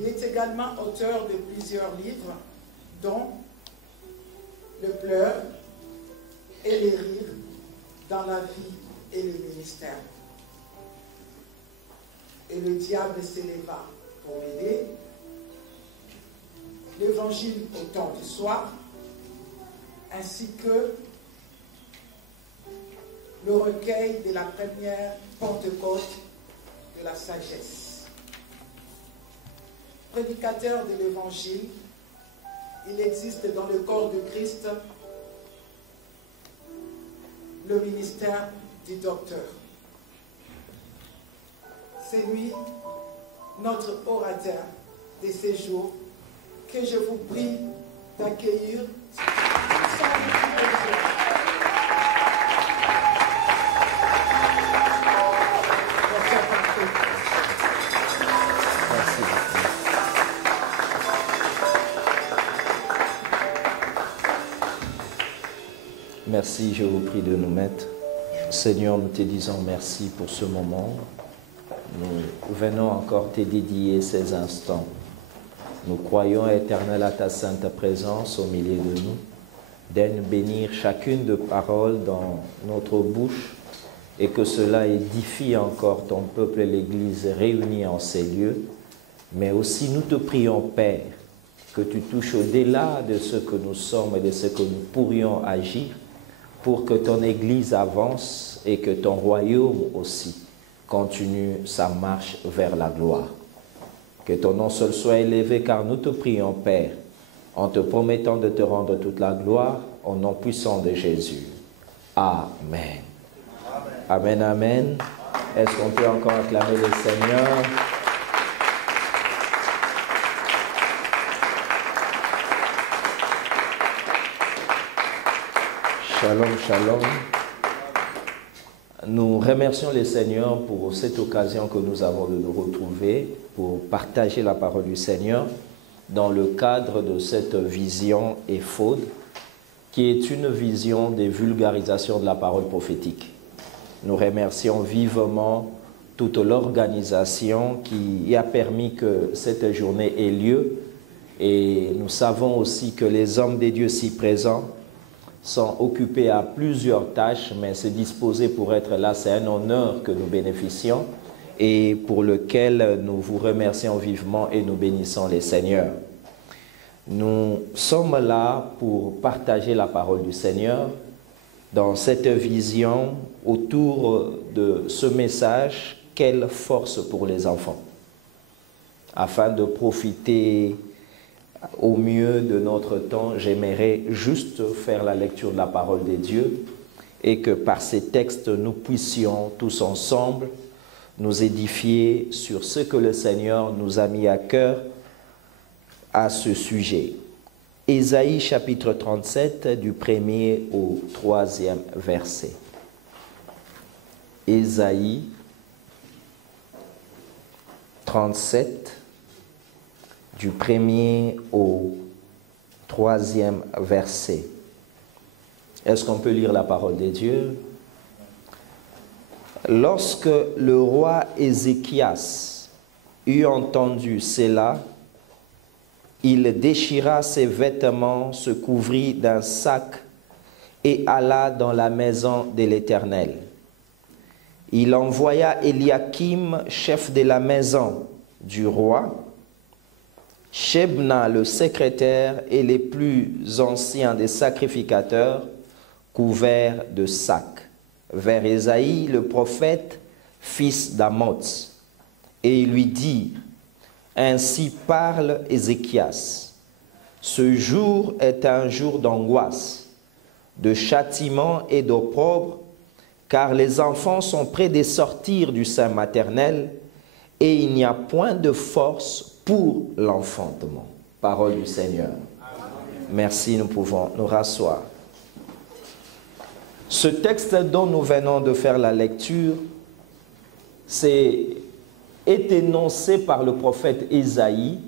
Il est également auteur de plusieurs livres, dont Le pleur et les rires dans la vie et le ministère. Et le diable s'éleva pour m'aider. L'évangile au temps du soir, ainsi que le recueil de la première Pentecôte de la sagesse. Prédicateur de l'évangile, il existe dans le corps de Christ le ministère du docteur. C'est lui, notre orateur de ces jours, que je vous prie d'accueillir. Merci, je vous prie de nous mettre. Seigneur, nous te disons merci pour ce moment. Nous venons encore te dédier ces instants. Nous croyons, Éternel, à ta sainte présence au milieu de nous. Daigne bénir chacune de paroles dans notre bouche et que cela édifie encore ton peuple et l'Église réunie en ces lieux. Mais aussi, nous te prions, Père, que tu touches au-delà de ce que nous sommes et de ce que nous pourrions agir pour que ton Église avance et que ton royaume aussi continue sa marche vers la gloire. Que ton nom seul soit élevé, car nous te prions, Père, en te promettant de te rendre toute la gloire, au nom puissant de Jésus. Amen. Amen, amen. Est-ce qu'on peut encore acclamer le Seigneur? Shalom, shalom. Nous remercions le Seigneur pour cette occasion que nous avons de nous retrouver pour partager la parole du Seigneur dans le cadre de cette vision Éphod, qui est une vision de vulgarisation de la parole prophétique. Nous remercions vivement toute l'organisation qui a permis que cette journée ait lieu, et nous savons aussi que les hommes de Dieu si présents sont occupés à plusieurs tâches, mais se disposer pour être là, c'est un honneur que nous bénéficions et pour lequel nous vous remercions vivement et nous bénissons les Seigneurs. Nous sommes là pour partager la parole du Seigneur dans cette vision autour de ce message « Quelle force pour les enfants ?» Afin de profiter au mieux de notre temps, j'aimerais juste faire la lecture de la parole de Dieu et que par ces textes, nous puissions tous ensemble nous édifier sur ce que le Seigneur nous a mis à cœur à ce sujet. Ésaïe chapitre 37 du 1er au 3e verset. Ésaïe 37 du 1er au 3e verset. Est-ce qu'on peut lire la parole de Dieu? Lorsque le roi Ézéchias eut entendu cela, il déchira ses vêtements, se couvrit d'un sac et alla dans la maison de l'Éternel. Il envoya Éliakim, chef de la maison du roi, Shebna, le secrétaire, et les plus anciens des sacrificateurs, couverts de sacs, vers Ésaïe, le prophète, fils d'Amoz. Et ils lui dirent, « Ainsi parle Ézéchias. Ce jour est un jour d'angoisse, de châtiment et d'opprobre, car les enfants sont près de sortir du sein maternel, et il n'y a point de force pour l'enfantement. » Parole du Seigneur. Merci, nous pouvons nous rasseoir. Ce texte dont nous venons de faire la lecture est énoncé par le prophète Ésaïe,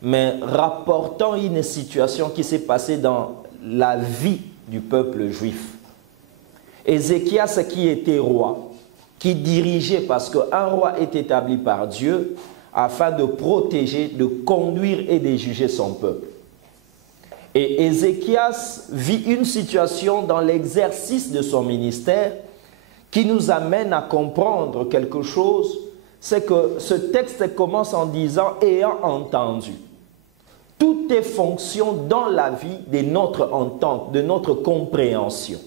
mais rapportant une situation qui s'est passée dans la vie du peuple juif. Ézéchias, qui était roi, qui dirigeait, parce qu'un roi est établi par Dieu, afin de protéger, de conduire et de juger son peuple. Et Ézéchias vit une situation dans l'exercice de son ministère qui nous amène à comprendre quelque chose. C'est que ce texte commence en disant « ayant entendu ». Tout est fonction dans la vie de notre entente, de notre compréhension.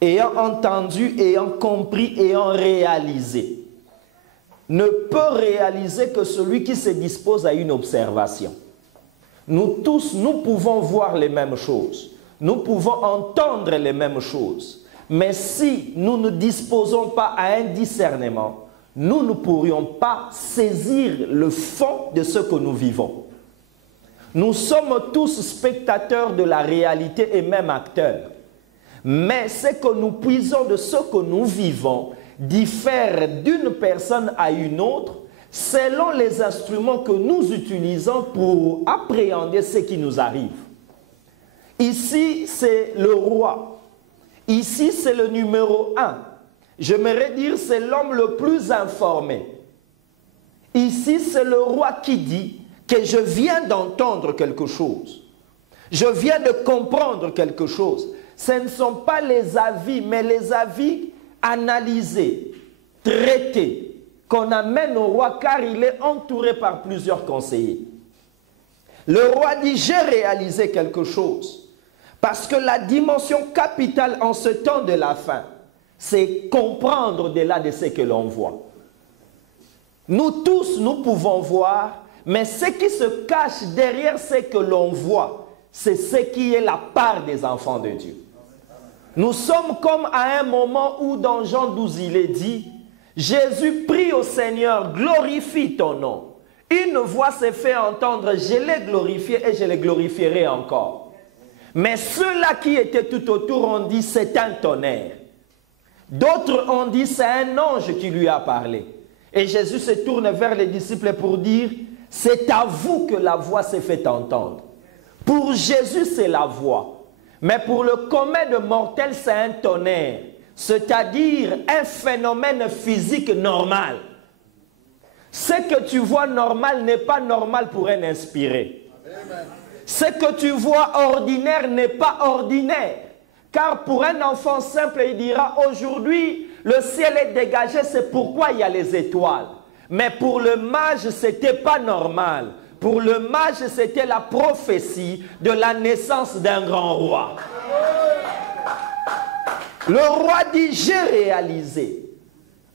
Ayant entendu, ayant compris, ayant réalisé. Ne peut réaliser que celui qui se dispose à une observation. Nous tous, nous pouvons voir les mêmes choses. Nous pouvons entendre les mêmes choses. Mais si nous ne disposons pas à un discernement, nous ne pourrions pas saisir le fond de ce que nous vivons. Nous sommes tous spectateurs de la réalité et même acteurs. Mais ce que nous puisons de ce que nous vivons diffère d'une personne à une autre selon les instruments que nous utilisons pour appréhender ce qui nous arrive. Ici, c'est le roi. Ici, c'est le numéro 1. J'aimerais dire c'est l'homme le plus informé. Ici, c'est le roi qui dit que je viens d'entendre quelque chose. Je viens de comprendre quelque chose. Ce ne sont pas les avis, mais les avis analysés, traités, qu'on amène au roi car il est entouré par plusieurs conseillers. Le roi dit, j'ai réalisé quelque chose. Parce que la dimension capitale en ce temps de la fin, c'est comprendre au-delà de ce que l'on voit. Nous tous, nous pouvons voir, mais ce qui se cache derrière ce que l'on voit, c'est ce qui est la part des enfants de Dieu. Nous sommes comme à un moment où dans Jean 12, il est dit, Jésus prie au Seigneur, glorifie ton nom. Une voix s'est fait entendre, je l'ai glorifié et je le glorifierai encore. Mais ceux-là qui étaient tout autour ont dit, c'est un tonnerre. D'autres ont dit, c'est un ange qui lui a parlé. Et Jésus se tourne vers les disciples pour dire, c'est à vous que la voix s'est fait entendre. Pour Jésus, c'est la voix. Mais pour le commun de mortels, c'est un tonnerre. C'est-à-dire un phénomène physique normal. Ce que tu vois normal n'est pas normal pour un inspiré. Ce que tu vois ordinaire n'est pas ordinaire. Car pour un enfant simple, il dira aujourd'hui, le ciel est dégagé, c'est pourquoi il y a les étoiles. Mais pour le mage, ce n'était pas normal. Pour le mage, c'était la prophétie de la naissance d'un grand roi. Le roi dit, j'ai réalisé.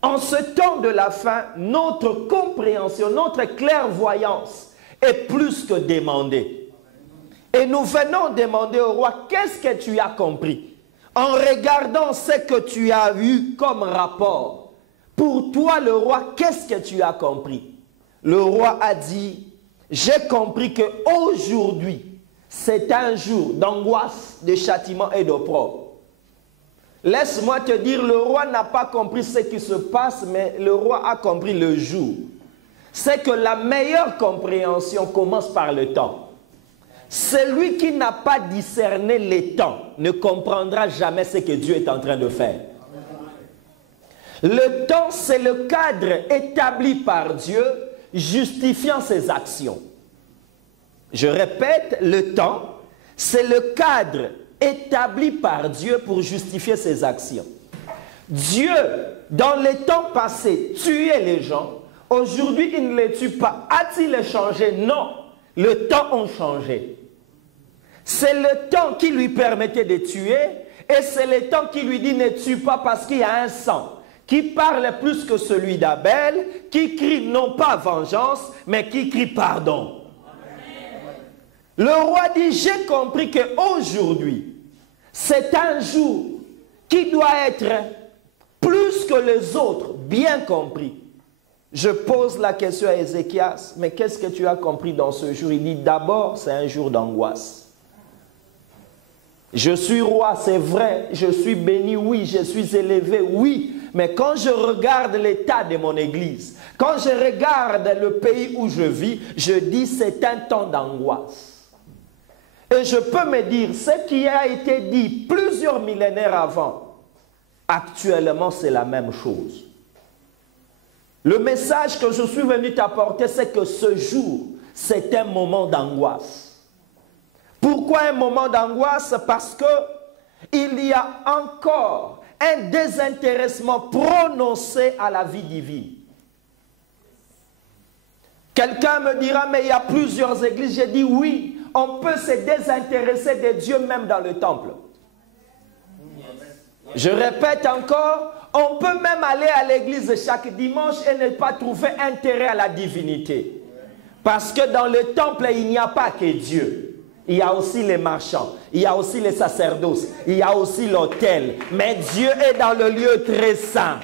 En ce temps de la fin, notre compréhension, notre clairvoyance est plus que demandée. Et nous venons demander au roi, qu'est-ce que tu as compris? En regardant ce que tu as eu comme rapport, pour toi le roi, qu'est-ce que tu as compris? Le roi a dit, j'ai compris qu'aujourd'hui, c'est un jour d'angoisse, de châtiment et d'opprobre. Laisse-moi te dire, le roi n'a pas compris ce qui se passe, mais le roi a compris le jour. C'est que la meilleure compréhension commence par le temps. Celui qui n'a pas discerné les temps ne comprendra jamais ce que Dieu est en train de faire. Le temps, c'est le cadre établi par Dieu, justifiant ses actions. Je répète, le temps, c'est le cadre établi par Dieu pour justifier ses actions. Dieu, dans les temps passés, tuait les gens. Aujourd'hui, il ne les tue pas. A-t-il changé? Non. Le temps a changé. C'est le temps qui lui permettait de tuer et c'est le temps qui lui dit ne tue pas parce qu'il y a un sang qui parle plus que celui d'Abel, qui crie non pas vengeance, mais qui crie pardon. Le roi dit, j'ai compris qu'aujourd'hui, c'est un jour qui doit être plus que les autres, bien compris. Je pose la question à Ézéchias, mais qu'est-ce que tu as compris dans ce jour? Il dit, d'abord, c'est un jour d'angoisse. Je suis roi, c'est vrai, je suis béni, oui, je suis élevé, oui, mais quand je regarde l'état de mon église, quand je regarde le pays où je vis, je dis c'est un temps d'angoisse. Et je peux me dire, ce qui a été dit plusieurs millénaires avant, actuellement c'est la même chose. Le message que je suis venu t'apporter, c'est que ce jour, c'est un moment d'angoisse. Pourquoi un moment d'angoisse? Parce que il y a encore un désintéressement prononcé à la vie divine. Quelqu'un me dira, mais il y a plusieurs églises. J'ai dit oui, on peut se désintéresser de Dieu même dans le temple. Je répète encore, on peut même aller à l'église chaque dimanche et ne pas trouver intérêt à la divinité. Parce que dans le temple, il n'y a pas que Dieu. Il y a aussi les marchands, il y a aussi les sacerdoces, il y a aussi l'autel. Mais Dieu est dans le lieu très saint.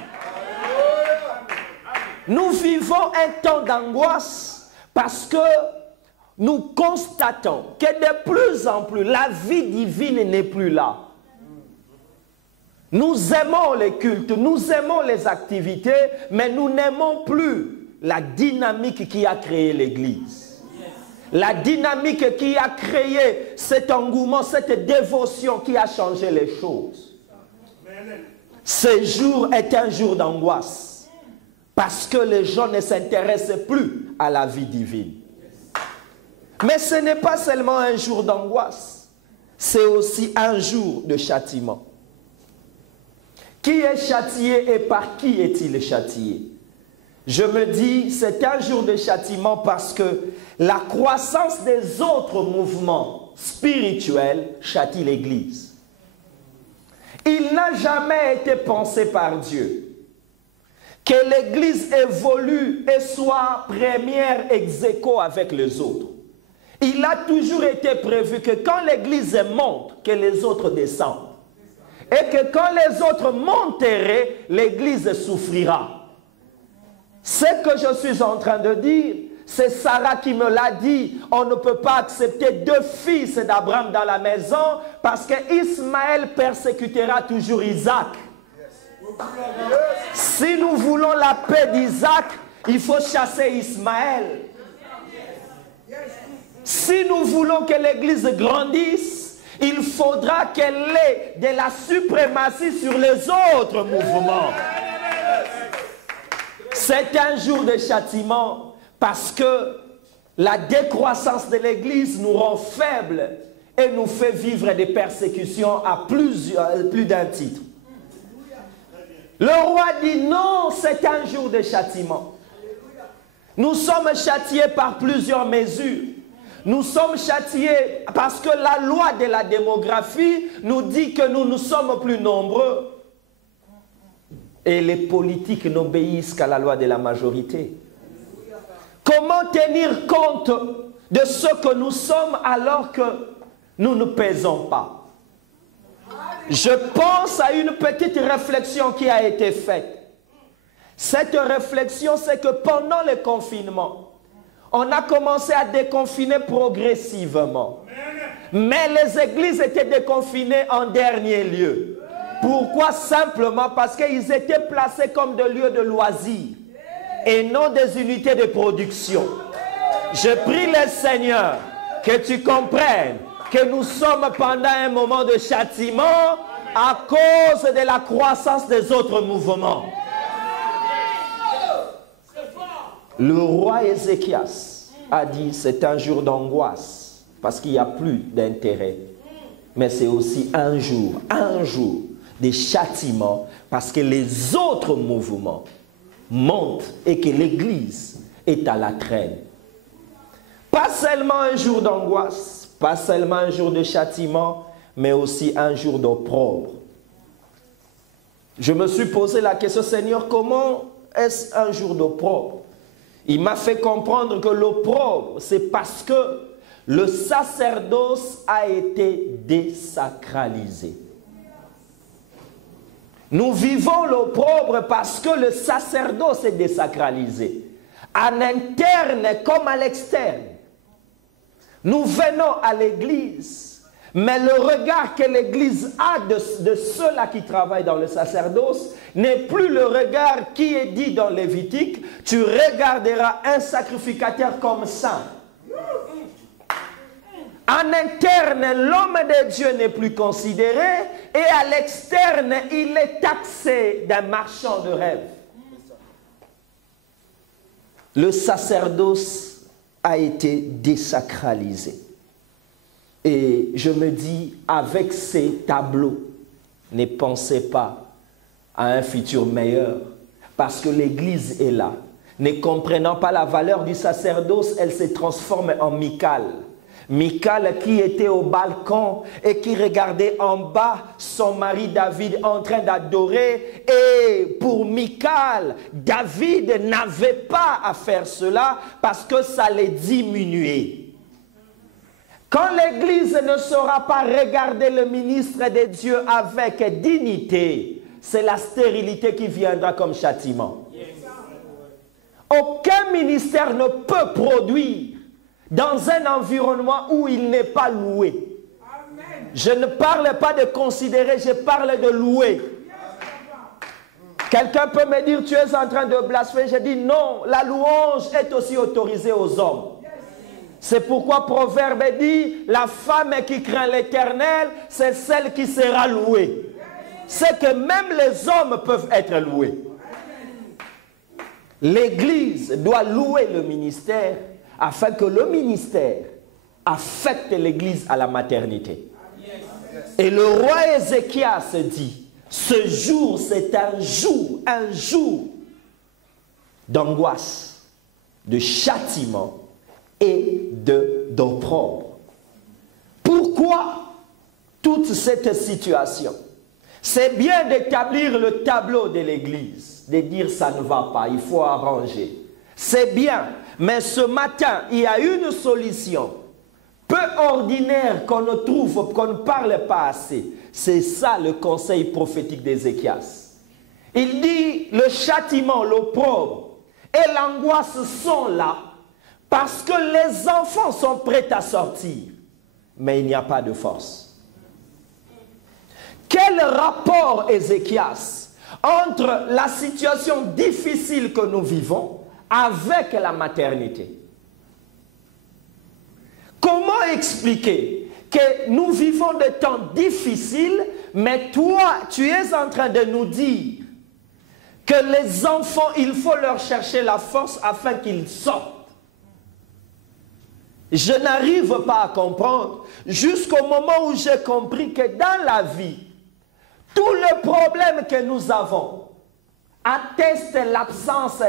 Nous vivons un temps d'angoisse parce que nous constatons que de plus en plus, la vie divine n'est plus là. Nous aimons les cultes, nous aimons les activités, mais nous n'aimons plus la dynamique qui a créé l'Église. La dynamique qui a créé cet engouement, cette dévotion qui a changé les choses. Ce jour est un jour d'angoisse parce que les gens ne s'intéressent plus à la vie divine. Mais ce n'est pas seulement un jour d'angoisse, c'est aussi un jour de châtiment. Qui est châtié et par qui est-il châtié? Je me dis, c'est un jour de châtiment parce que la croissance des autres mouvements spirituels châtie l'Église. Il n'a jamais été pensé par Dieu que l'Église évolue et soit première ex aequo avec les autres. Il a toujours été prévu que quand l'Église monte, que les autres descendent. Et que quand les autres monteraient, l'Église souffrira. Ce que je suis en train de dire, c'est Sarah qui me l'a dit. On ne peut pas accepter deux fils d'Abraham dans la maison parce que Ismaël persécutera toujours Isaac. Si nous voulons la paix d'Isaac, il faut chasser Ismaël. Si nous voulons que l'Église grandisse, il faudra qu'elle ait de la suprématie sur les autres mouvements. C'est un jour de châtiment parce que la décroissance de l'Église nous rend faibles et nous fait vivre des persécutions à plus d'un titre. Le roi dit non, c'est un jour de châtiment. Nous sommes châtiés par plusieurs mesures. Nous sommes châtiés parce que la loi de la démographie nous dit que nous sommes plus nombreux. Et les politiques n'obéissent qu'à la loi de la majorité. Comment tenir compte de ce que nous sommes alors que nous ne pesons pas? Je pense à une petite réflexion qui a été faite. Cette réflexion, c'est que pendant le confinement, on a commencé à déconfiner progressivement. Mais les églises étaient déconfinées en dernier lieu. Pourquoi? Simplement parce qu'ils étaient placés comme des lieux de loisirs et non des unités de production. Je prie le Seigneur que tu comprennes que nous sommes pendant un moment de châtiment à cause de la croissance des autres mouvements. Le roi Ézéchias a dit c'est un jour d'angoisse parce qu'il n'y a plus d'intérêt. Mais c'est aussi un jour de châtiment parce que les autres mouvements montent et que l'Église est à la traîne. Pas seulement un jour d'angoisse, pas seulement un jour de châtiment, mais aussi un jour d'opprobre. Je me suis posé la question, Seigneur, comment est-ce un jour d'opprobre? Il m'a fait comprendre que l'opprobre, c'est parce que le sacerdoce a été désacralisé. Nous vivons l'opprobre parce que le sacerdoce est désacralisé. En interne comme à l'externe. Nous venons à l'église, mais le regard que l'église a de ceux-là qui travaillent dans le sacerdoce n'est plus le regard qui est dit dans Lévitique. Tu regarderas un sacrificateur comme saint. En interne, l'homme de Dieu n'est plus considéré et à l'externe, il est taxé d'un marchand de rêve. le sacerdoce a été désacralisé. Et je me dis, avec ces tableaux, ne pensez pas à un futur meilleur, parce que l'Église est là. Ne comprenant pas la valeur du sacerdoce, elle se transforme en Michal. Michal qui était au balcon et qui regardait en bas son mari David en train d'adorer. Et pour Michal, David n'avait pas à faire cela parce que ça les diminuait. Quand l'Église ne saura pas regarder le ministre de Dieu avec dignité, c'est la stérilité qui viendra comme châtiment. Aucun ministère ne peut produire dans un environnement où il n'est pas loué. Amen. Je ne parle pas de considérer, je parle de louer. Quelqu'un peut me dire, tu es en train de blasphémer. Je dis non, la louange est aussi autorisée aux hommes. C'est pourquoi Proverbe dit, la femme qui craint l'Éternel, c'est celle qui sera louée. C'est que même les hommes peuvent être loués. L'Église doit louer le ministère afin que le ministère affecte l'Église à la maternité. Et le roi Ézéchias dit, ce jour, c'est un jour d'angoisse, de châtiment et d'opprobre. Pourquoi toute cette situation? C'est bien d'établir le tableau de l'Église, de dire ça ne va pas, il faut arranger. C'est bien, mais ce matin, il y a une solution peu ordinaire qu'on ne trouve, qu'on ne parle pas assez. C'est ça le conseil prophétique d'Ézéchias. Il dit, le châtiment, l'opprobre et l'angoisse sont là parce que les enfants sont prêts à sortir, mais il n'y a pas de force. Quel rapport, Ézéchias, entre la situation difficile que nous vivons avec la maternité? Comment expliquer que nous vivons des temps difficiles, mais toi, tu es en train de nous dire que les enfants, il faut leur chercher la force afin qu'ils sortent? Je n'arrive pas à comprendre jusqu'au moment où j'ai compris que dans la vie, tous les problèmes que nous avons attestent l'absence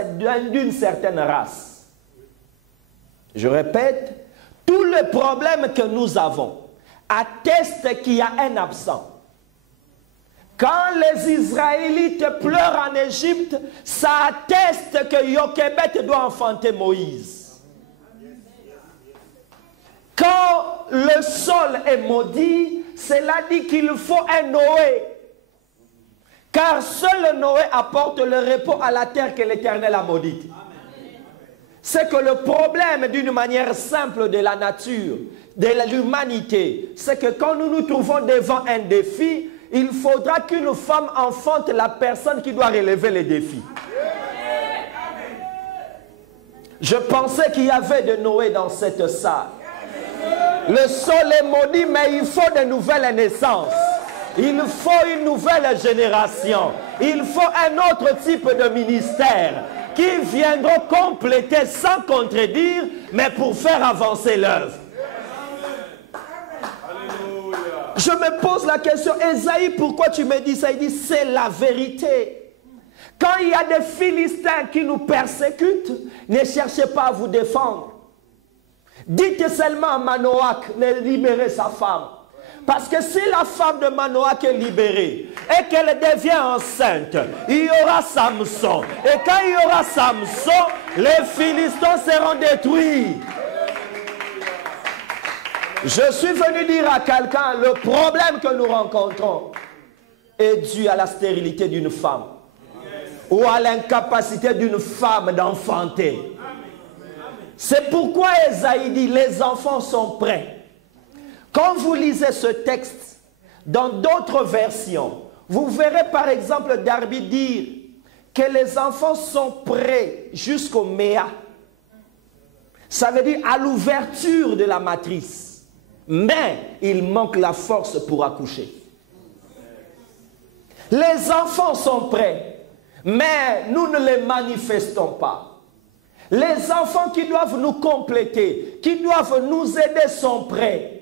d'une certaine race. Je répète, tous les problèmes que nous avons attestent qu'il y a un absent. Quand les Israélites pleurent en Égypte, ça atteste que Jochebed doit enfanter Moïse. Quand le sol est maudit, cela dit qu'il faut un Noé. Car seul Noé apporte le repos à la terre que l'Éternel a maudite. C'est que le problème d'une manière simple de la nature, de l'humanité, c'est que quand nous nous trouvons devant un défi, il faudra qu'une femme enfante la personne qui doit relever les défis. Je pensais qu'il y avait de Noé dans cette salle. Le sol est maudit, mais il faut de nouvelles naissances. Il faut une nouvelle génération. Il faut un autre type de ministère qui viendront compléter sans contredire, mais pour faire avancer l'œuvre. Je me pose la question, Esaïe, pourquoi tu me dis ça? Il dit, c'est la vérité. Quand il y a des Philistins qui nous persécutent, ne cherchez pas à vous défendre. Dites seulement à Manoach de libérer sa femme. Parce que si la femme de Manoach est libérée et qu'elle devient enceinte, il y aura Samson. Et quand il y aura Samson, les Philistins seront détruits. Je suis venu dire à quelqu'un, le problème que nous rencontrons est dû à la stérilité d'une femme ou à l'incapacité d'une femme d'enfanter. C'est pourquoi Esaïe dit, les enfants sont prêts. Quand vous lisez ce texte, dans d'autres versions, vous verrez par exemple Darby dire que les enfants sont prêts jusqu'au méa. Ça veut dire à l'ouverture de la matrice. Mais il manque la force pour accoucher. Les enfants sont prêts, mais nous ne les manifestons pas. Les enfants qui doivent nous compléter, qui doivent nous aider sont prêts.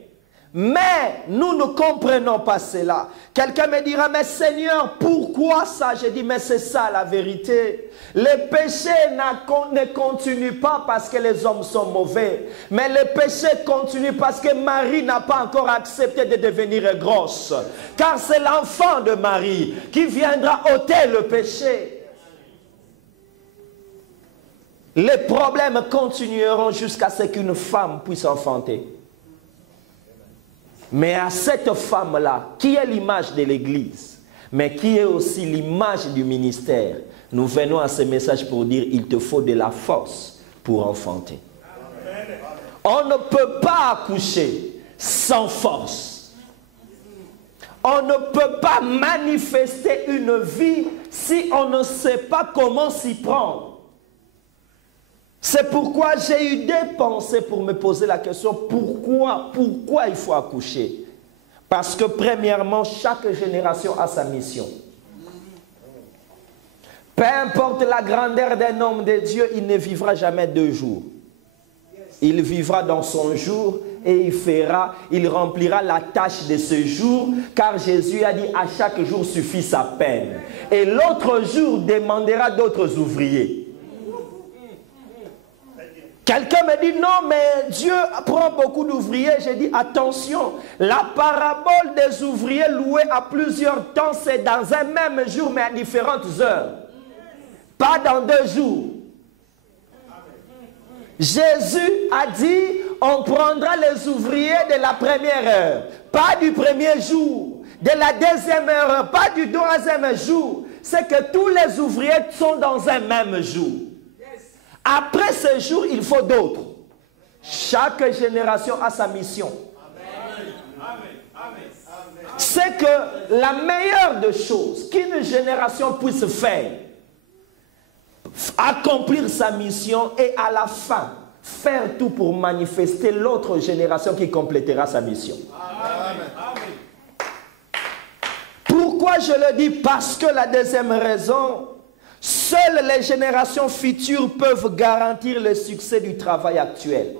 Mais nous ne comprenons pas cela. Quelqu'un me dira, mais Seigneur, pourquoi ça? J'ai dit, mais c'est ça la vérité. Les péchés ne continuent pas parce que les hommes sont mauvais. Mais les péchés continuent parce que Marie n'a pas encore accepté de devenir grosse. Car c'est l'enfant de Marie qui viendra ôter le péché. Les problèmes continueront jusqu'à ce qu'une femme puisse enfanter. Mais à cette femme-là, qui est l'image de l'Église, mais qui est aussi l'image du ministère, nous venons à ce message pour dire il te faut de la force pour enfanter. On ne peut pas accoucher sans force. On ne peut pas manifester une vie si on ne sait pas comment s'y prendre. C'est pourquoi j'ai eu des pensées pour me poser la question, pourquoi il faut accoucher? Parce que premièrement, chaque génération a sa mission. Peu importe la grandeur d'un homme de Dieu, il ne vivra jamais 2 jours. Il vivra dans son jour et il remplira la tâche de ce jour, car Jésus a dit à chaque jour suffit sa peine. Et l'autre jour demandera d'autres ouvriers. Quelqu'un me dit, non, mais Dieu prend beaucoup d'ouvriers. J'ai dit, attention, la parabole des ouvriers loués à plusieurs temps, c'est dans un même jour, mais à différentes heures. Pas dans 2 jours. Jésus a dit, on prendra les ouvriers de la première heure, pas du premier jour, de la deuxième heure, pas du 3e jour. C'est que tous les ouvriers sont dans un même jour. Après ce jour, il faut d'autres. Chaque génération a sa mission. C'est que la meilleure des choses qu'une génération puisse faire, accomplir sa mission et à la fin, faire tout pour manifester l'autre génération qui complétera sa mission. Pourquoi je le dis? Parce que la deuxième raison, seules les générations futures peuvent garantir le succès du travail actuel.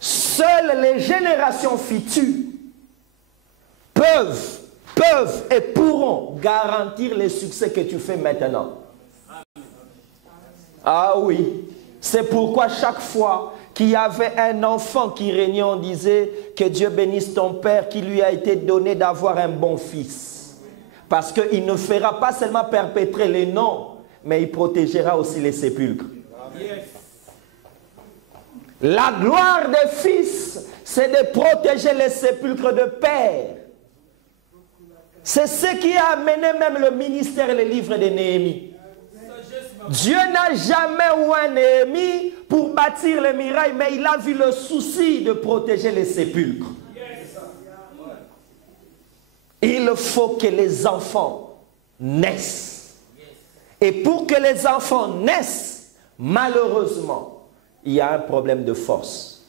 Seules les générations futures peuvent et pourront garantir le succès que tu fais maintenant. Ah oui, c'est pourquoi chaque fois qu'il y avait un enfant qui régnait, on disait que Dieu bénisse ton père qui lui a été donné d'avoir un bon fils. Parce qu'il ne fera pas seulement perpétrer les noms, mais il protégera aussi les sépulcres. La gloire des fils, c'est de protéger les sépulcres de père. C'est ce qui a amené même le ministère et les livres de Néhémie. Dieu n'a jamais oint Néhémie pour bâtir les murailles, mais il a vu le souci de protéger les sépulcres. Il faut que les enfants naissent. Et pour que les enfants naissent, malheureusement, il y a un problème de force.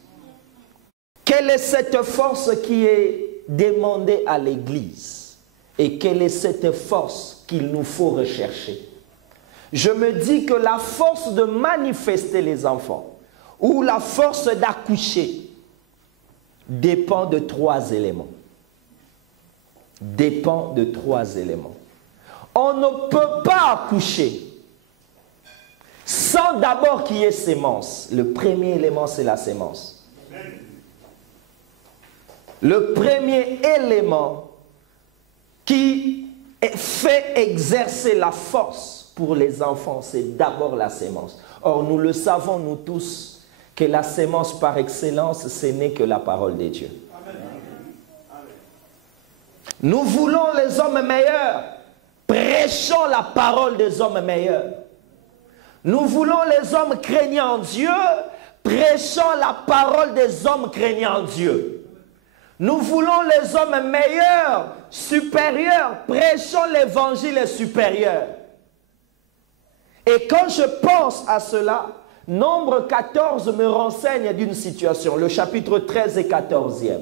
Quelle est cette force qui est demandée à l'Église? Et quelle est cette force qu'il nous faut rechercher? Je me dis que la force de manifester les enfants ou la force d'accoucher dépend de 3 éléments. Dépend de 3 éléments. On ne peut pas accoucher sans d'abord qu'il y ait sémence. Le premier élément, c'est la sémence. Le premier élément qui fait exercer la force pour les enfants, c'est d'abord la sémence. Or, nous le savons, nous tous, que la sémence par excellence, ce n'est que la parole de Dieu. Nous voulons les hommes meilleurs. Prêchons la parole des hommes meilleurs. Nous voulons les hommes craignant Dieu. Prêchons la parole des hommes craignant Dieu. Nous voulons les hommes meilleurs, supérieurs. Prêchons l'évangile supérieur. Et quand je pense à cela, Nombre 14 me renseigne d'une situation, le chapitre 13 et 14e.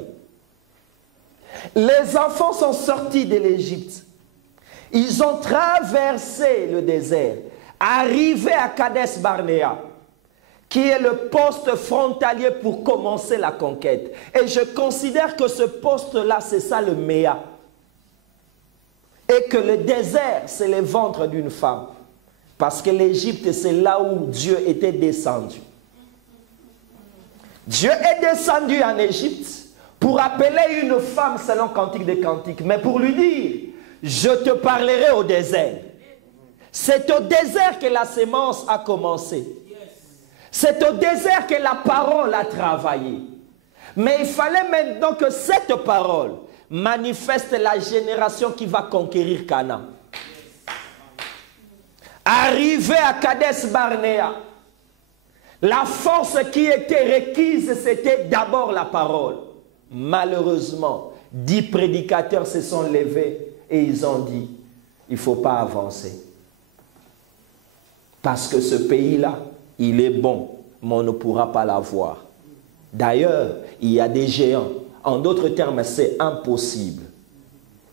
Les enfants sont sortis de l'Égypte. Ils ont traversé le désert. arrivé à Kadesh Barnéa, qui est le poste frontalier pour commencer la conquête. Et je considère que ce poste-là, c'est ça le Méa. Et que le désert, c'est le ventre d'une femme. Parce que l'Égypte, c'est là où Dieu était descendu. Dieu est descendu en Égypte pour appeler une femme selon Cantique des Cantiques, mais pour lui dire, je te parlerai au désert. C'est au désert que la sémence a commencé. C'est au désert que la parole a travaillé. Mais il fallait maintenant que cette parole manifeste la génération qui va conquérir Canaan. Arrivé à Kadesh Barnéa, la force qui était requise, c'était d'abord la parole. Malheureusement, 10 prédicateurs se sont levés et ils ont dit, il ne faut pas avancer. Parce que ce pays-là, il est bon, mais on ne pourra pas l'avoir. D'ailleurs, il y a des géants. En d'autres termes, c'est impossible.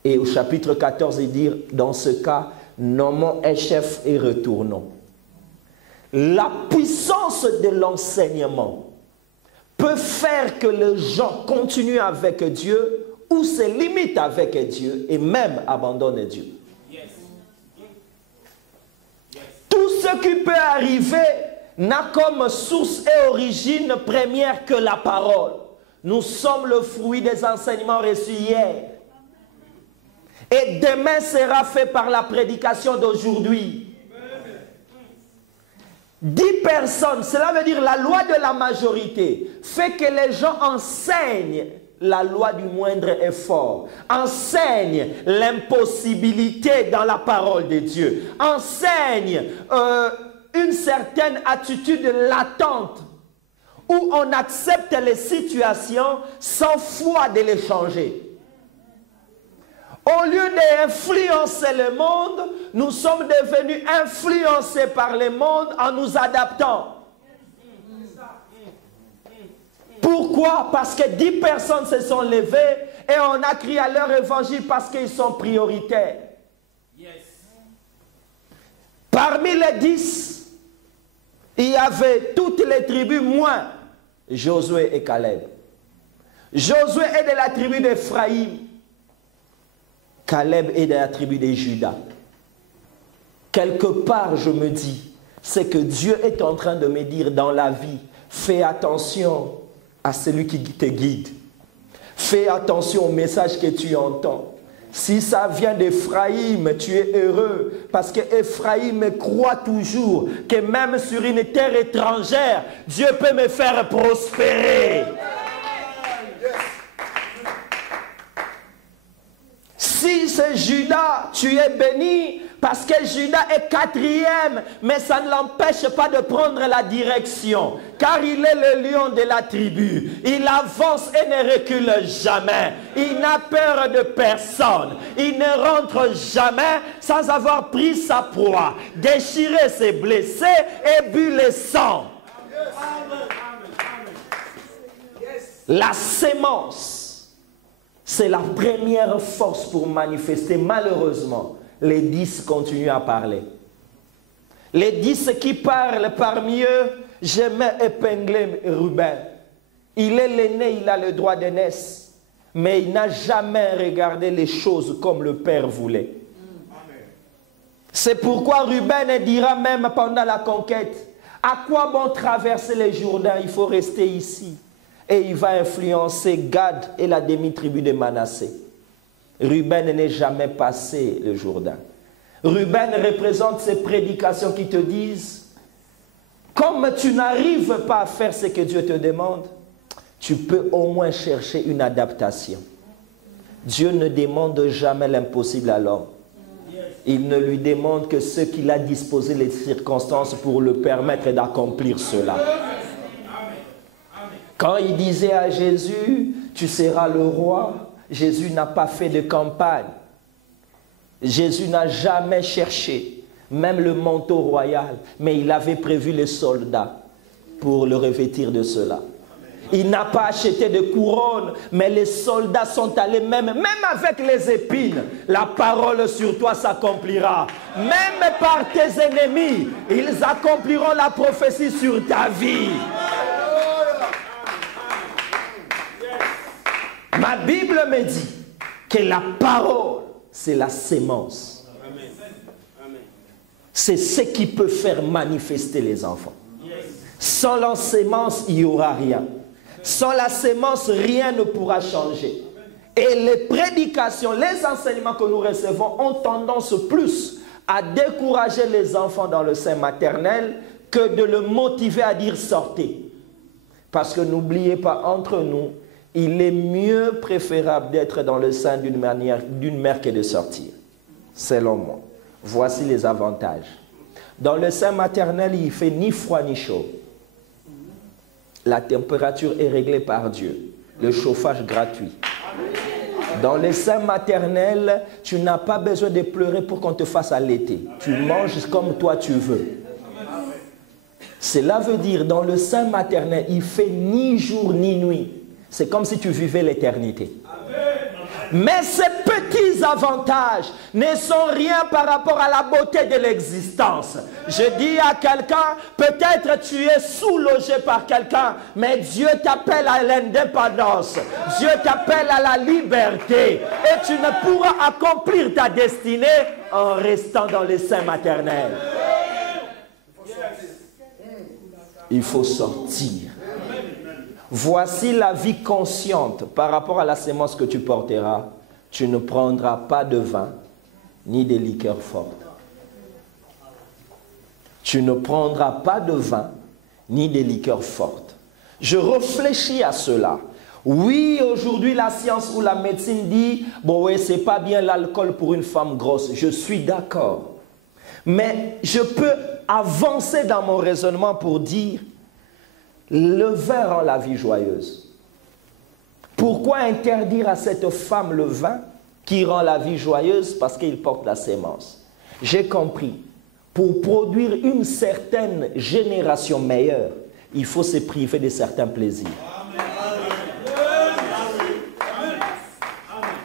Et au chapitre 14, il dit, dans ce cas, nommons un chef et retournons. La puissance de l'enseignement peut faire que les gens continuent avec Dieu ou se limitent avec Dieu et même abandonnent Dieu. Tout ce qui peut arriver n'a comme source et origine première que la parole. Nous sommes le fruit des enseignements reçus hier. Et demain sera fait par la prédication d'aujourd'hui. 10 personnes, cela veut dire la loi de la majorité, fait que les gens enseignent la loi du moindre effort, enseignent l'impossibilité dans la parole de Dieu, enseignent une certaine attitude latente où on accepte les situations sans foi de les changer. Au lieu d'influencer le monde, nous sommes devenus influencés par le monde en nous adaptant. Pourquoi? Parce que 10 personnes se sont levées et on a crié à leur évangile parce qu'ils sont prioritaires. Parmi les 10, il y avait toutes les tribus, moins Josué et Caleb. Josué est de la tribu d'Ephraïm. Caleb est de la tribu de Juda. Quelque part, je me dis, c'est que Dieu est en train de me dire dans la vie, fais attention à celui qui te guide. Fais attention au message que tu entends. Si ça vient d'Ephraïm, tu es heureux, parce qu'Ephraïm croit toujours que même sur une terre étrangère, Dieu peut me faire prospérer. Si c'est Judas, tu es béni parce que Judas est 4e, mais ça ne l'empêche pas de prendre la direction, car il est le lion de la tribu. Il avance et ne recule jamais. Il n'a peur de personne. Il ne rentre jamais sans avoir pris sa proie, déchiré ses blessés et bu le sang. La sémence, c'est la première force pour manifester. Malheureusement, les 10 continuent à parler. Les 10 qui parlent parmi eux, j'aimais épingler Ruben. Il est l'aîné, il a le droit d'aînesse, mais il n'a jamais regardé les choses comme le Père voulait. C'est pourquoi Ruben dira même pendant la conquête, à quoi bon traverser les Jourdains, il faut rester ici. Et il va influencer Gad et la demi-tribu de Manassé. Ruben n'est jamais passé le Jourdain. Ruben représente ces prédications qui te disent, comme tu n'arrives pas à faire ce que Dieu te demande, tu peux au moins chercher une adaptation. Dieu ne demande jamais l'impossible à l'homme. Il ne lui demande que ce qu'il a disposé les circonstances pour le permettre d'accomplir cela. Quand il disait à Jésus, tu seras le roi, Jésus n'a pas fait de campagne. Jésus n'a jamais cherché, même le manteau royal, mais il avait prévu les soldats pour le revêtir de cela. Il n'a pas acheté de couronne, mais les soldats sont allés même avec les épines. La parole sur toi s'accomplira. Même par tes ennemis, ils accompliront la prophétie sur ta vie. Ma Bible me dit que la parole, c'est la sémence. C'est ce qui peut faire manifester les enfants. Sans la sémence, il n'y aura rien. Sans la sémence, rien ne pourra changer. Et les prédications, les enseignements que nous recevons ont tendance plus à décourager les enfants dans le sein maternel que de le motiver à dire sortez. Parce que n'oubliez pas, entre nous, il est mieux préférable d'être dans le sein d'une mère que de sortir. Selon moi. Voici les avantages. Dans le sein maternel, il ne fait ni froid ni chaud. La température est réglée par Dieu. Le chauffage gratuit. Dans le sein maternel, tu n'as pas besoin de pleurer pour qu'on te fasse allaiter. Tu manges comme toi tu veux. Cela veut dire, dans le sein maternel, il ne fait ni jour ni nuit. C'est comme si tu vivais l'éternité. Mais ces petits avantages ne sont rien par rapport à la beauté de l'existence. Je dis à quelqu'un, peut-être tu es sous-logé par quelqu'un, mais Dieu t'appelle à l'indépendance. Dieu t'appelle à la liberté. Et tu ne pourras accomplir ta destinée en restant dans les seins maternels. Il faut sortir. Voici la vie consciente par rapport à la sémence que tu porteras. Tu ne prendras pas de vin ni de liqueurs fortes. Tu ne prendras pas de vin ni de liqueurs fortes. Je réfléchis à cela. Oui, aujourd'hui la science ou la médecine dit bon ouais, c'est pas bien l'alcool pour une femme grosse. Je suis d'accord. Mais je peux avancer dans mon raisonnement pour dire le vin rend la vie joyeuse. Pourquoi interdire à cette femme le vin qui rend la vie joyeuse? Parce qu'il porte la sémence. J'ai compris. Pour produire une certaine génération meilleure, il faut se priver de certains plaisirs.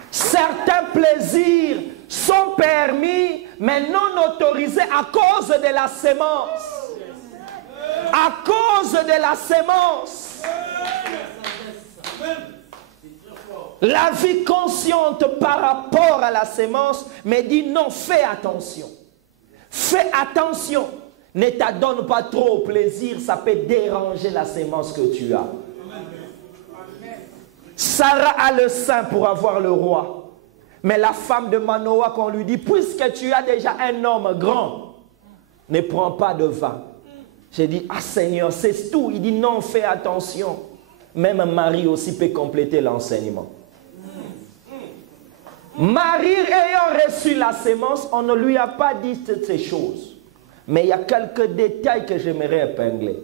Certains plaisirs sont permis, mais non autorisés à cause de la sémence. À cause de la sémence. La vie consciente par rapport à la sémence me dit non, fais attention. Fais attention. Ne t'adonne pas trop au plaisir, ça peut déranger la sémence que tu as. Sarah a le sein pour avoir le roi. Mais la femme de Manoah, qu'on lui dit, puisque tu as déjà un homme grand, ne prends pas de vin. J'ai dit, ah Seigneur, c'est tout. Il dit, non, fais attention. Même Marie aussi peut compléter l'enseignement. Marie ayant reçu la sémence, on ne lui a pas dit toutes ces choses. Mais il y a quelques détails que j'aimerais épingler.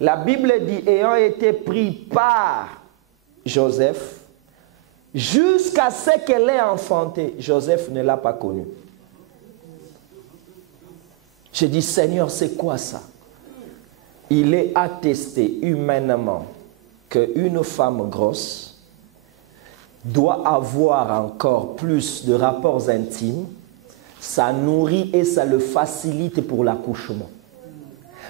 La Bible dit, ayant été pris par Joseph, jusqu'à ce qu'elle ait enfanté, Joseph ne l'a pas connu. J'ai dit, Seigneur, c'est quoi ça? Il est attesté humainement qu'une femme grosse doit avoir encore plus de rapports intimes, ça nourrit et ça le facilite pour l'accouchement.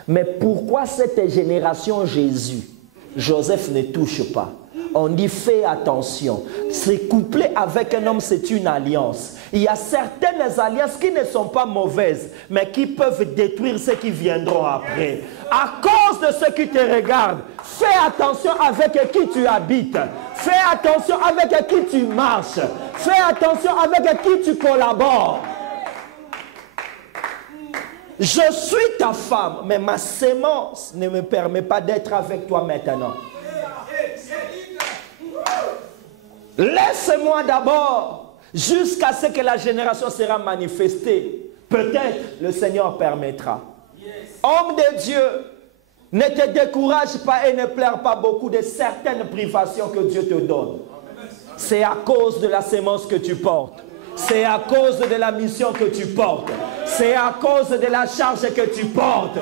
Mais pourquoi cette génération Jésus, Joseph ne touche pas? On dit fais attention. Se coupler avec un homme, c'est une alliance. Il y a certaines alliances qui ne sont pas mauvaises, mais qui peuvent détruire ceux qui viendront après. À cause de ceux qui te regardent, fais attention avec qui tu habites. Fais attention avec qui tu marches. Fais attention avec qui tu collabores. Je suis ta femme, mais ma sémence ne me permet pas d'être avec toi maintenant. Laisse-moi d'abord, jusqu'à ce que la génération sera manifestée. Peut-être le Seigneur permettra. Homme de Dieu, ne te décourage pas et ne pleure pas beaucoup de certaines privations que Dieu te donne. C'est à cause de la sémence que tu portes. C'est à cause de la mission que tu portes. C'est à cause de la charge que tu portes.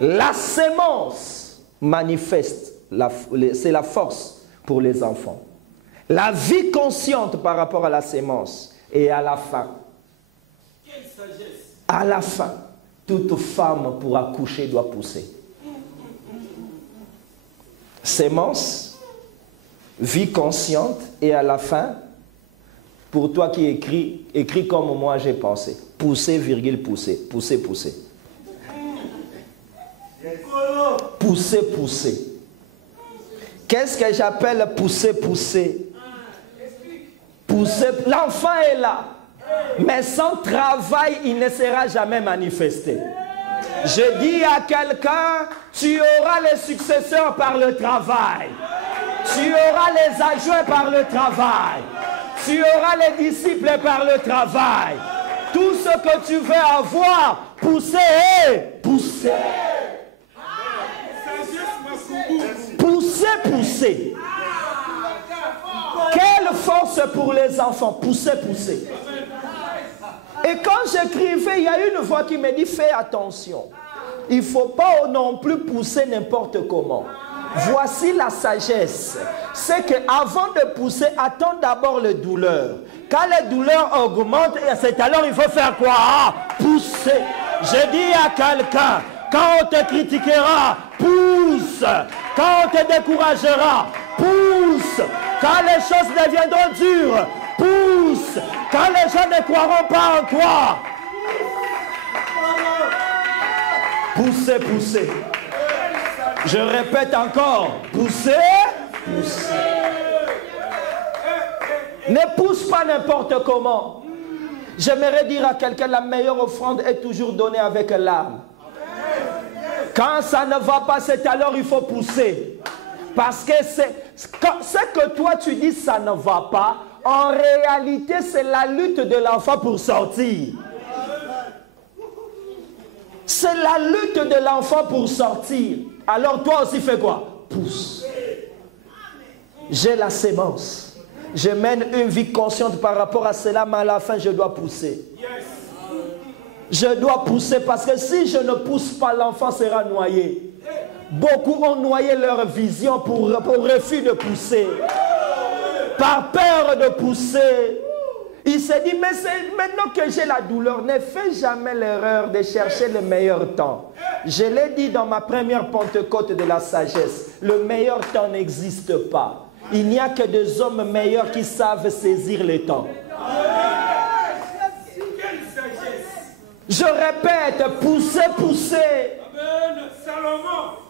La sémence manifeste, c'est la force pour les enfants. La vie consciente par rapport à la sémence. Et à la fin, Quelle sagesse. À la fin, toute femme pour accoucher doit pousser. Sémence, vie consciente, et à la fin, pour toi qui écris comme moi j'ai pensé. Pousser, virgule, pousser. Pousser, pousser. Pousser, pousser. Qu'est-ce que j'appelle pousser, pousser? Pousser, l'enfant est là. Mais sans travail, il ne sera jamais manifesté. Je dis à quelqu'un, tu auras les successeurs par le travail. Tu auras les adjoints par le travail. Tu auras les disciples par le travail. Tout ce que tu veux avoir, pousser et pousser. Pousser, pousser. Quelle force pour les enfants, pousser, pousser. Et quand j'écrivais, il y a une voix qui me dit, fais attention. Il ne faut pas non plus pousser n'importe comment. Voici la sagesse. C'est qu'avant de pousser, attends d'abord les douleurs. Quand les douleurs augmentent, c'est alors il faut faire quoi? Pousser. Je dis à quelqu'un, quand on te critiquera, pousse. Quand on te découragera, pousse. Quand les choses deviendront dures, pousse. Quand les gens ne croiront pas en toi, poussez, poussez. Je répète encore, poussez, poussez. Ne pousse pas n'importe comment. J'aimerais dire à quelqu'un, la meilleure offrande est toujours donnée avec l'âme. Quand ça ne va pas, c'est alors il faut pousser. Parce que ce que toi tu dis, ça ne va pas. En réalité, c'est la lutte de l'enfant pour sortir. C'est la lutte de l'enfant pour sortir. Alors toi aussi fais quoi? Pousse. J'ai la sémence. Je mène une vie consciente par rapport à cela, mais à la fin je dois pousser. Je dois pousser parce que si je ne pousse pas, l'enfant sera noyé. Beaucoup ont noyé leur vision pour refus de pousser. Par peur de pousser. Il s'est dit, mais maintenant que j'ai la douleur, ne fais jamais l'erreur de chercher le meilleur temps. Je l'ai dit dans ma première Pentecôte de la sagesse, le meilleur temps n'existe pas. Il n'y a que des hommes meilleurs qui savent saisir le temps. Je répète, pousser, pousser.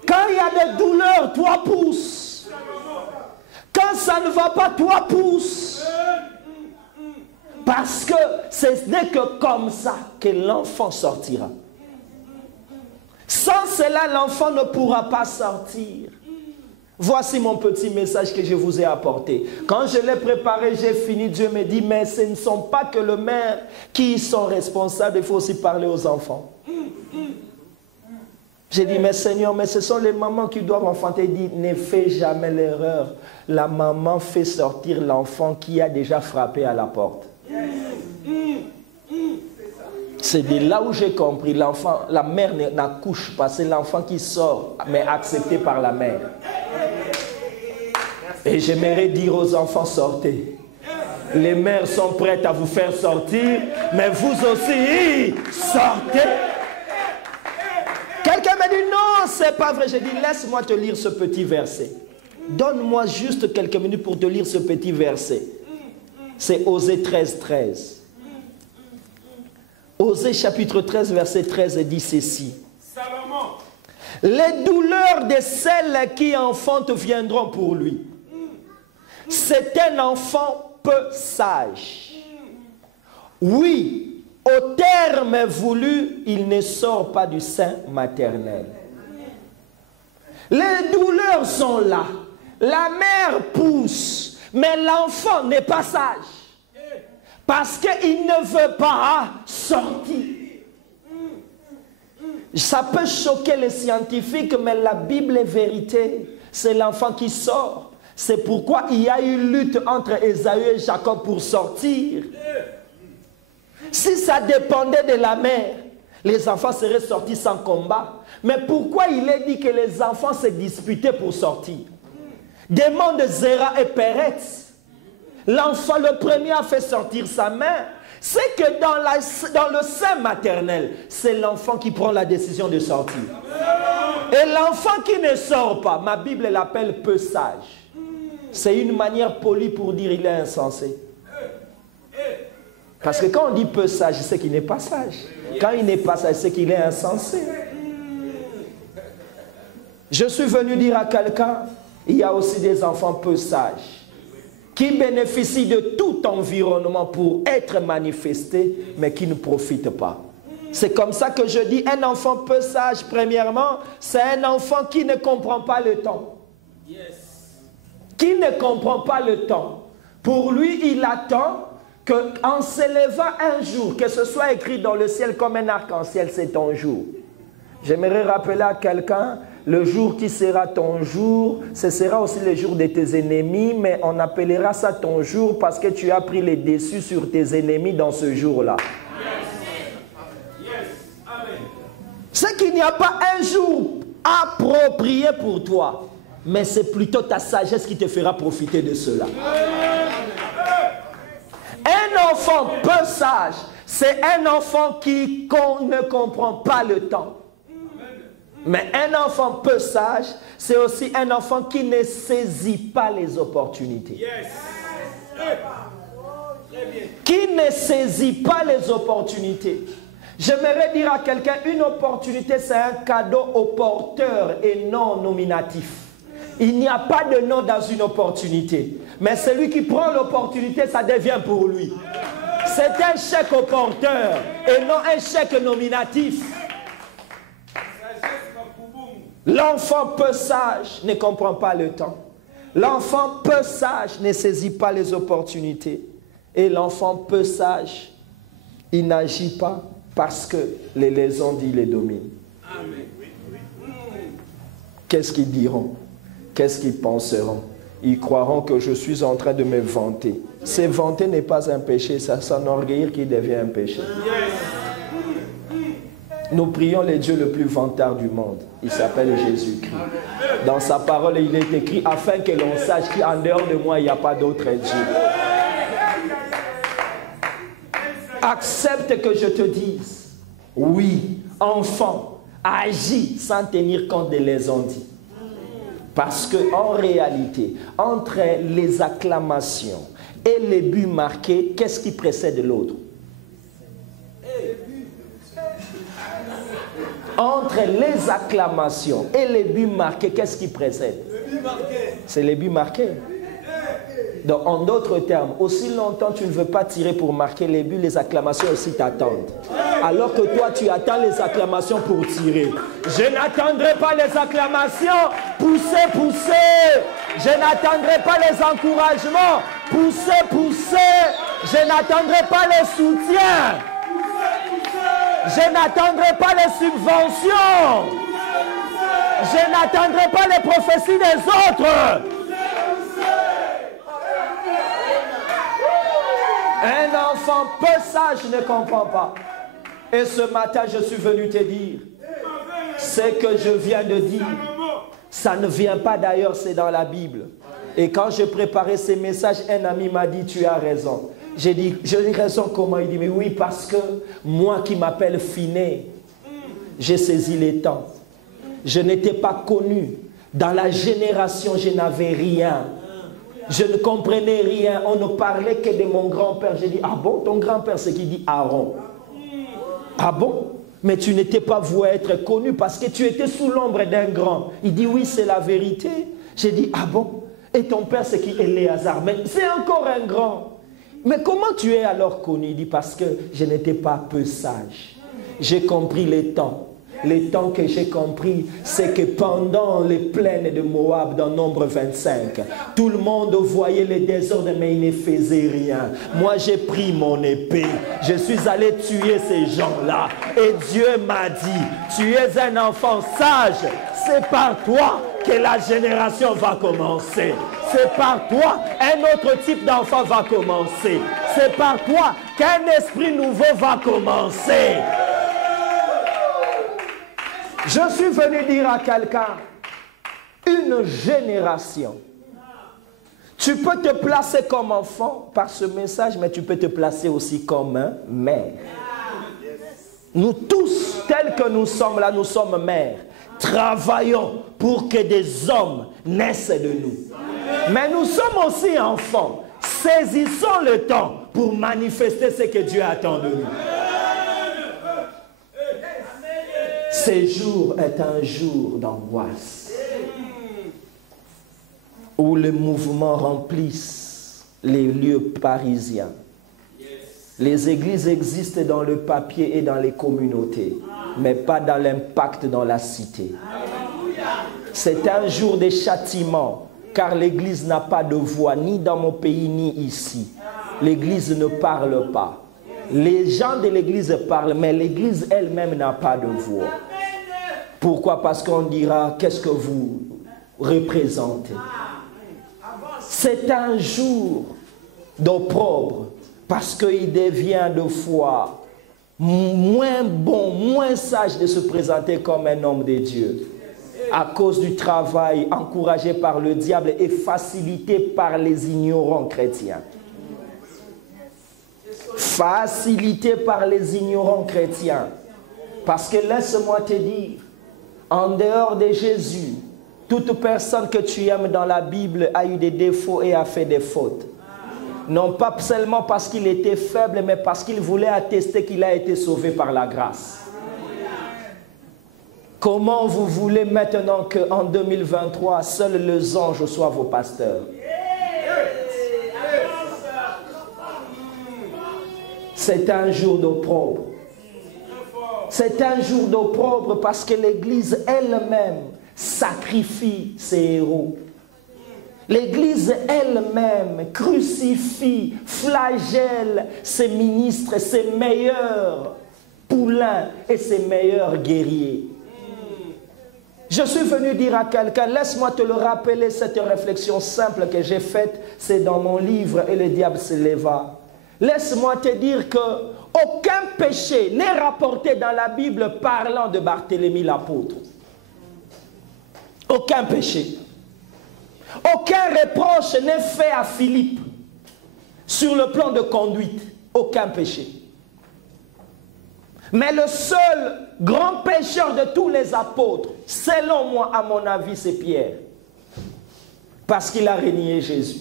Quand il y a des douleurs, toi pousse. Quand ça ne va pas, toi pousse. Parce que ce n'est que comme ça que l'enfant sortira. Sans cela, l'enfant ne pourra pas sortir. Voici mon petit message que je vous ai apporté. Quand je l'ai préparé, j'ai fini, Dieu me dit, mais ce ne sont pas que le maire qui sont responsables, il faut aussi parler aux enfants. J'ai dit, mais Seigneur, mais ce sont les mamans qui doivent enfanter. Il dit, ne fais jamais l'erreur. La maman fait sortir l'enfant qui a déjà frappé à la porte. C'est de là où j'ai compris, l'enfant, la mère n'accouche pas, c'est l'enfant qui sort, mais accepté par la mère. Et j'aimerais dire aux enfants, sortez. Les mères sont prêtes à vous faire sortir, mais vous aussi, sortez. Quelqu'un m'a dit, non, c'est pas vrai. J'ai dit, laisse-moi te lire ce petit verset. Donne-moi juste quelques minutes pour te lire ce petit verset. C'est Osée 13, 13. Osée chapitre 13, verset 13 dit ceci. Salomon. Les douleurs de celles qui enfantent viendront pour lui. C'est un enfant peu sage. Oui, au terme voulu, il ne sort pas du sein maternel. Les douleurs sont là. La mère pousse, mais l'enfant n'est pas sage. Parce qu'il ne veut pas sortir. Ça peut choquer les scientifiques, mais la Bible est vérité. C'est l'enfant qui sort. C'est pourquoi il y a eu lutte entre Ésaü et Jacob pour sortir. Si ça dépendait de la mère, les enfants seraient sortis sans combat. Mais pourquoi il est dit que les enfants se disputaient pour sortir? Demande Zéra et Péretz. L'enfant, le premier a fait sortir sa mère. C'est que dans le sein maternel, c'est l'enfant qui prend la décision de sortir. Et l'enfant qui ne sort pas, ma Bible l'appelle peu sage. C'est une manière polie pour dire il est insensé. Parce que quand on dit peu sage, c'est qu'il n'est pas sage. Quand il n'est pas sage, c'est qu'il est insensé. Je suis venu dire à quelqu'un, il y a aussi des enfants peu sages qui bénéficient de tout environnement pour être manifestés, mais qui ne profitent pas. C'est comme ça que je dis, un enfant peu sage, premièrement, c'est un enfant qui ne comprend pas le temps. Qui ne comprend pas le temps. Pour lui, il attend qu'en se levant un jour, que ce soit écrit dans le ciel comme un arc-en-ciel, c'est ton jour. J'aimerais rappeler à quelqu'un, le jour qui sera ton jour, ce sera aussi le jour de tes ennemis, mais on appellera ça ton jour parce que tu as pris les dessus sur tes ennemis dans ce jour-là. C'est qu'il n'y a pas un jour approprié pour toi, mais c'est plutôt ta sagesse qui te fera profiter de cela. Un enfant peu sage, c'est un enfant qui ne comprend pas le temps. Mais un enfant peu sage, c'est aussi un enfant qui ne saisit pas les opportunités. Qui ne saisit pas les opportunités. J'aimerais dire à quelqu'un, une opportunité, c'est un cadeau au porteur et non nominatif. Il n'y a pas de nom dans une opportunité. Mais celui qui prend l'opportunité, ça devient pour lui. C'est un chèque au porteur et non un chèque nominatif. L'enfant peu sage ne comprend pas le temps. L'enfant peu sage ne saisit pas les opportunités. Et l'enfant peu sage, il n'agit pas parce que les lésions les dominent. Qu'est-ce qu'ils diront? Qu'est-ce qu'ils penseront? Ils croiront que je suis en train de me vanter. Se vanter n'est pas un péché, c'est s'enorgueillir qui devient un péché. Nous prions le Dieu le plus vantard du monde. Il s'appelle Jésus-Christ. Dans sa parole, il est écrit, afin que l'on sache qu'en dehors de moi, il n'y a pas d'autre Dieu. Accepte que je te dise, oui, enfant, agis sans tenir compte de les ondits. Parce qu'en réalité, entre les acclamations et les buts marqués, qu'est-ce qui précède l'autre? Entre les acclamations et les buts marqués, qu'est-ce qui précède? C'est les buts marqués. Donc, en d'autres termes, aussi longtemps tu ne veux pas tirer pour marquer les buts, les acclamations aussi t'attendent. Alors que toi, tu attends les acclamations pour tirer. Je n'attendrai pas les acclamations. Poussez, poussez. Je n'attendrai pas les encouragements. Poussez, poussez. Je n'attendrai pas les soutiens. Je n'attendrai pas les subventions. Je n'attendrai pas les prophéties des autres. Un enfant peu sage ne comprend pas. Et ce matin, je suis venu te dire, ce que je viens de dire, ça ne vient pas d'ailleurs, c'est dans la Bible. Et quand j'ai préparé ces messages, un ami m'a dit, tu as raison. J'ai dit raison comment? Il dit, mais oui, parce que moi qui m'appelle Finet, j'ai saisi les temps. Je n'étais pas connu. Dans la génération, je n'avais rien. Je ne comprenais rien. On ne parlait que de mon grand-père. J'ai dit, ah bon, ton grand-père, c'est qui dit Aaron. Ah bon? Mais tu n'étais pas voué à être connu parce que tu étais sous l'ombre d'un grand. Il dit, oui, c'est la vérité. J'ai dit, ah bon? Et ton père, c'est qui? Éléazar. Mais c'est encore un grand. Mais comment tu es alors connu? Il dit, parce que je n'étais pas peu sage. J'ai compris les temps. Les temps que j'ai compris, c'est que pendant les plaines de Moab, dans Nombre 25, tout le monde voyait les désordres, mais il ne faisait rien. Moi, j'ai pris mon épée. Je suis allé tuer ces gens-là. Et Dieu m'a dit, tu es un enfant sage. C'est par toi que la génération va commencer. C'est par toi, un autre type d'enfant va commencer. C'est par toi qu'un esprit nouveau va commencer. Je suis venu dire à quelqu'un, une génération. Tu peux te placer comme enfant par ce message, mais tu peux te placer aussi comme mère. Nous tous, tels que nous sommes là, nous sommes mères. Travaillons pour que des hommes naissent de nous. Mais nous sommes aussi enfants. Saisissons le temps pour manifester ce que Dieu attend de nous. Ce jour est un jour d'angoisse, où les mouvements remplissent les lieux parisiens. Les églises existent dans le papier et dans les communautés, mais pas dans l'impact dans la cité. C'est un jour de châtiment, car l'église n'a pas de voix, ni dans mon pays, ni ici. L'église ne parle pas. Les gens de l'église parlent, mais l'église elle-même n'a pas de voix. Pourquoi? Parce qu'on dira, qu'est-ce que vous représentez? C'est un jour d'opprobre, parce qu'il devient de fois moins bon, moins sage de se présenter comme un homme de Dieu. À cause du travail encouragé par le diable et facilité par les ignorants chrétiens. Facilité par les ignorants chrétiens. Parce que laisse-moi te dire, en dehors de Jésus, toute personne que tu aimes dans la Bible a eu des défauts et a fait des fautes. Non pas seulement parce qu'il était faible, mais parce qu'il voulait attester qu'il a été sauvé par la grâce. Comment vous voulez maintenant qu'en 2023, seuls les anges soient vos pasteurs? C'est un jour d'opprobre. C'est un jour d'opprobre parce que l'Église elle-même sacrifie ses héros. L'Église elle-même crucifie, flagelle ses ministres, ses meilleurs poulains et ses meilleurs guerriers. Je suis venu dire à quelqu'un, laisse-moi te le rappeler, cette réflexion simple que j'ai faite, c'est dans mon livre « Et le diable se leva ». Laisse-moi te dire qu'aucun péché n'est rapporté dans la Bible parlant de Barthélemy l'apôtre. Aucun péché. Aucun reproche n'est fait à Philippe sur le plan de conduite. Aucun péché. Mais le seul grand pécheur de tous les apôtres, selon moi, à mon avis, c'est Pierre. Parce qu'il a renié Jésus.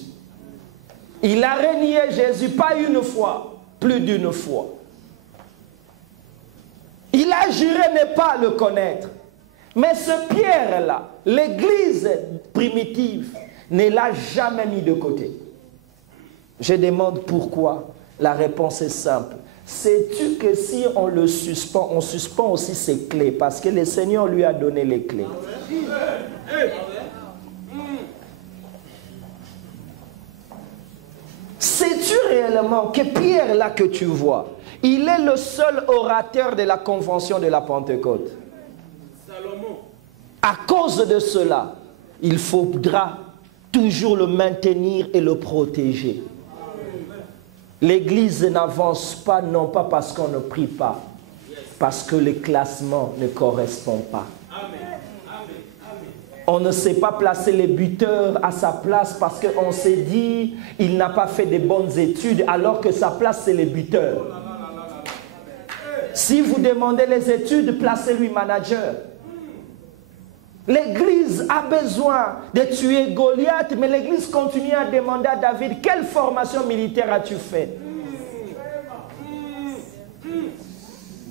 Il a renié Jésus, pas une fois, plus d'une fois. Il a juré ne pas le connaître. Mais ce Pierre-là, l'Église primitive, ne l'a jamais mis de côté. Je demande pourquoi. La réponse est simple. Sais-tu que si on le suspend, on suspend aussi ses clés, parce que le Seigneur lui a donné les clés. Sais-tu réellement que Pierre, là que tu vois, il est le seul orateur de la convention de la Pentecôte? Salomon. À cause de cela, il faudra toujours le maintenir et le protéger. L'Église n'avance pas, non pas parce qu'on ne prie pas, parce que le classement ne correspond pas. On ne sait pas placer les buteurs à sa place parce qu'on s'est dit il n'a pas fait de bonnes études alors que sa place c'est les buteurs. Si vous demandez les études, placez-lui manager. L'Église a besoin de tuer Goliath, mais l'Église continue à demander à David, quelle formation militaire as-tu fait?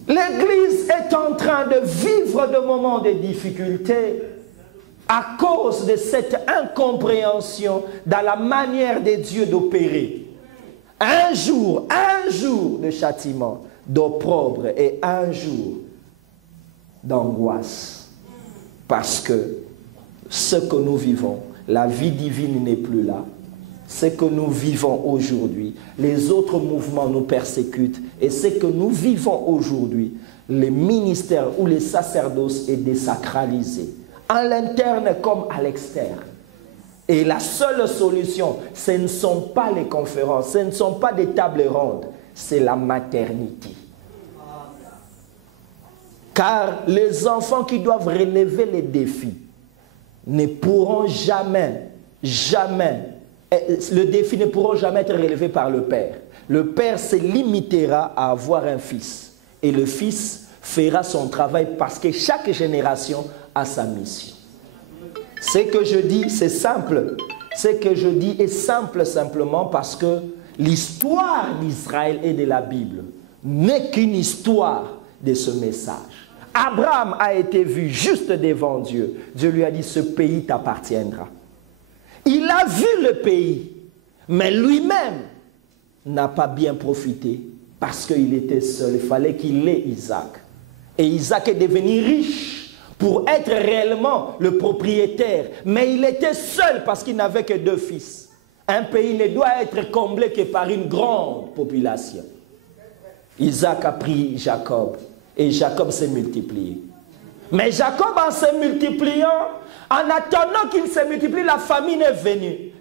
L'Église est en train de vivre de moments de difficulté à cause de cette incompréhension dans la manière de Dieu d'opérer. Un jour de châtiment, d'opprobre et un jour d'angoisse. Parce que ce que nous vivons, la vie divine n'est plus là. Ce que nous vivons aujourd'hui, les autres mouvements nous persécutent. Et ce que nous vivons aujourd'hui, les ministères ou les sacerdoces est désacralisé. À l'interne comme à l'externe. Et la seule solution, ce ne sont pas les conférences, ce ne sont pas des tables rondes, c'est la maternité. Car les enfants qui doivent relever les défis ne pourront jamais, le défi ne pourront jamais être relevé par le père. Le père se limitera à avoir un fils. Et le fils fera son travail parce que chaque génération a sa mission. Ce que je dis, c'est simple. Ce que je dis est simple simplement parce que l'histoire d'Israël et de la Bible n'est qu'une histoire de ce message. Abraham a été vu juste devant Dieu. Dieu lui a dit, ce pays t'appartiendra. Il a vu le pays, mais lui-même n'a pas bien profité parce qu'il était seul. Il fallait qu'il ait Isaac. Et Isaac est devenu riche pour être réellement le propriétaire. Mais il était seul parce qu'il n'avait que 2 fils. Un pays ne doit être comblé que par une grande population. Isaac a pris Jacob et Jacob s'est multiplié. Mais Jacob, en se multipliant, en attendant qu'il se multiplie, la famine est venue.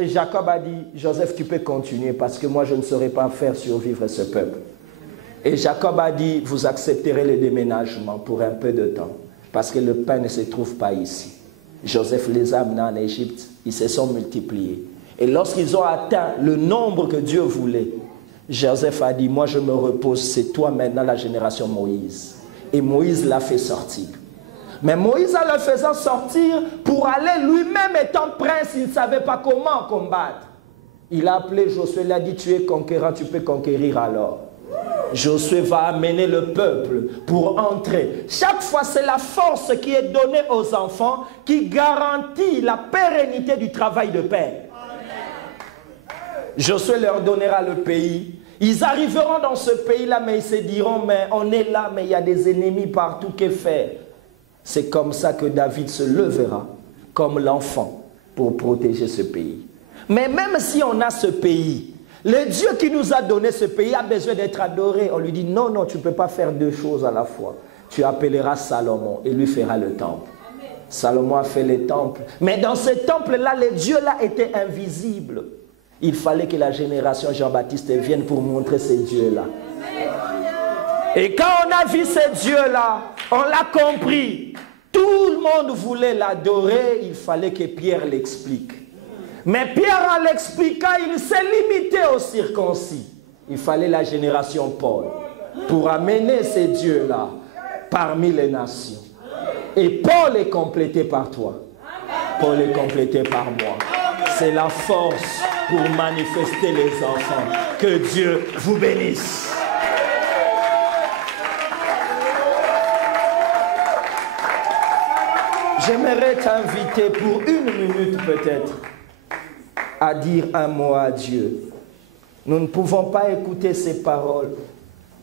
Jacob a dit, Joseph, tu peux continuer parce que moi je ne saurais pas faire survivre ce peuple. Et Jacob a dit, vous accepterez le déménagement pour un peu de temps parce que le pain ne se trouve pas ici. Joseph les a amenés en Égypte, ils se sont multipliés. Et lorsqu'ils ont atteint le nombre que Dieu voulait, Joseph a dit, moi je me repose, c'est toi maintenant la génération Moïse. Et Moïse l'a fait sortir. Mais Moïse, en le faisant sortir, pour aller lui-même étant prince, il ne savait pas comment combattre. Il a appelé Josué, il a dit, tu es conquérant, tu peux conquérir alors. Josué va amener le peuple pour entrer. Chaque fois, c'est la force qui est donnée aux enfants qui garantit la pérennité du travail de père. Josué leur donnera le pays. Ils arriveront dans ce pays-là, mais ils se diront, mais on est là, mais il y a des ennemis partout, que faire? C'est comme ça que David se levera, comme l'enfant, pour protéger ce pays. Mais même si on a ce pays, le Dieu qui nous a donné ce pays a besoin d'être adoré. On lui dit, non, non, tu ne peux pas faire 2 choses à la fois. Tu appelleras Salomon et lui fera le temple. Salomon a fait le temple. Mais dans ce temple-là, les dieux-là étaient invisibles. Il fallait que la génération Jean-Baptiste vienne pour montrer ces dieux-là. Et quand on a vu ces dieux-là, on l'a compris. Tout le monde voulait l'adorer, il fallait que Pierre l'explique. Mais Pierre, en l'expliquant, il s'est limité aux circoncis. Il fallait la génération Paul pour amener ces dieux-là parmi les nations. Et Paul est complété par toi. Paul est complété par moi. C'est la force pour manifester les enfants. Que Dieu vous bénisse. J'aimerais t'inviter pour 1 minute peut-être à dire un mot à Dieu. Nous ne pouvons pas écouter ces paroles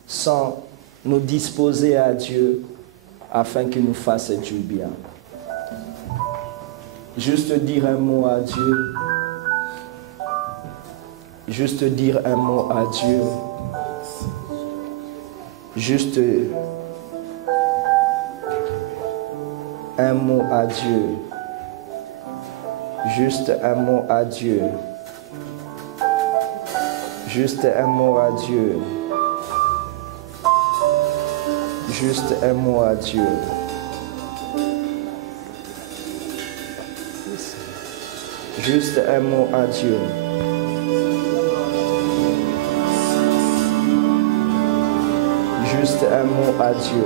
sans nous disposer à Dieu afin qu'il nous fasse du bien. Juste dire un mot à Dieu. Juste dire un mot à Dieu. Juste un mot à Dieu. Juste un mot à Dieu. Juste un mot à Dieu. Juste un mot à Dieu. Juste un mot à Dieu. Juste un mot à Dieu.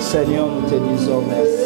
Seigneur, nous te disons merci.